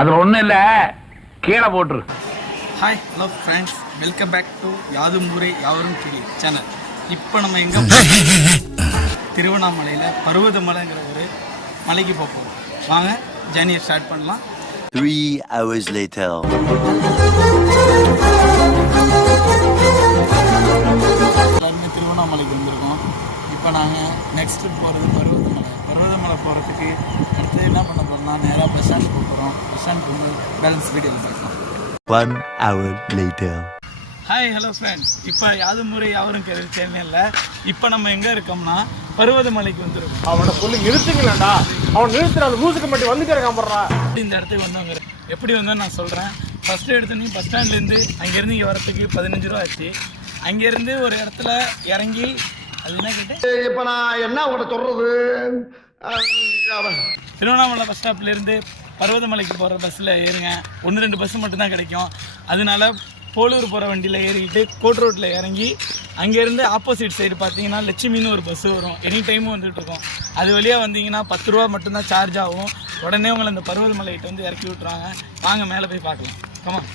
அது ஒன்றும் இல்லை, கீழே போட்டுரு. Hi hello friends, welcome back to Yaadhum Oore யாவரும் கேளு சேனல். இப்போ நம்ம எங்கே திருவண்ணாமலையில் பர்வதமலைங்கிற ஒரு மலைக்கு போகிறோம். வாங்க ஜர்னியை ஸ்டார்ட் பண்ணலாம். 3 hours later. எல்லாருமே திருவண்ணாமலைக்கு வந்திருக்கோம். இப்போ நாங்கள் நெக்ஸ்ட் போகிறது பர்வதமலை போகிறதுக்கு அடுத்து என்ன பண்ண போகிறோம்னா நேராக பஸ் ஸ்டாண்ட் போகிறோம். பஸ் ஸ்டாண்ட் வந்து பேலன்ஸ் வீடியோவில் பார்க்கலாம். 1 hour later. Hi hello friends, இப்போ யாதும் ஊரே யாவரும் கேளு சேனலில் இப்போ நம்ம எங்கே இருக்கோம்னா பர்வதமலைக்கு வந்துருக்கோம். அவனை சொல்லி நிறுத்துங்களேன்டா, அவன் நிறுத்துற அந்த மூசுக்கு மட்டும் வந்துட்டே இருக்கான் போடுறா. இந்த இடத்துக்கு வந்தவங்க எப்படி வந்தோன்னு நான் சொல்கிறேன். ஃபஸ்ட்டு எடுத்தோன்னே பஸ் ஸ்டாண்ட்லேருந்து அங்கேருந்து இங்கே வரத்துக்கு 15 ரூபா ஆச்சு. அங்கேருந்து ஒரு இடத்துல இறங்கி அது என்ன கேட்டு இப்போ நான் என்ன உங்கள்கிட்ட சொல்றது, திருவண்ணாமலை பஸ் ஸ்டாப்லேருந்து பர்வதமலைக்கு போகிற பஸ்ஸில் ஏறுங்க. 1-2 பஸ்ஸு மட்டும்தான் கிடைக்கும். அதனால போலூர் போகிற வண்டியில் ஏறிக்கிட்டு கோட் ரோட்டில் இறங்கி அங்கேருந்து ஆப்போசிட் சைடு பார்த்தீங்கன்னா லட்சுமின்னு ஒரு பஸ்ஸு வரும். எனி டைமும் வந்துட்டு இருக்கோம். அது வழியாக வந்தீங்கன்னா 10 ரூபா மட்டும்தான் சார்ஜ் ஆகும். உடனே உங்களை அந்த பர்வதமலைகிட்ட வந்து இறக்கி விட்ருவாங்க. வாங்க மேலே போய் பார்க்கலாம். கமா.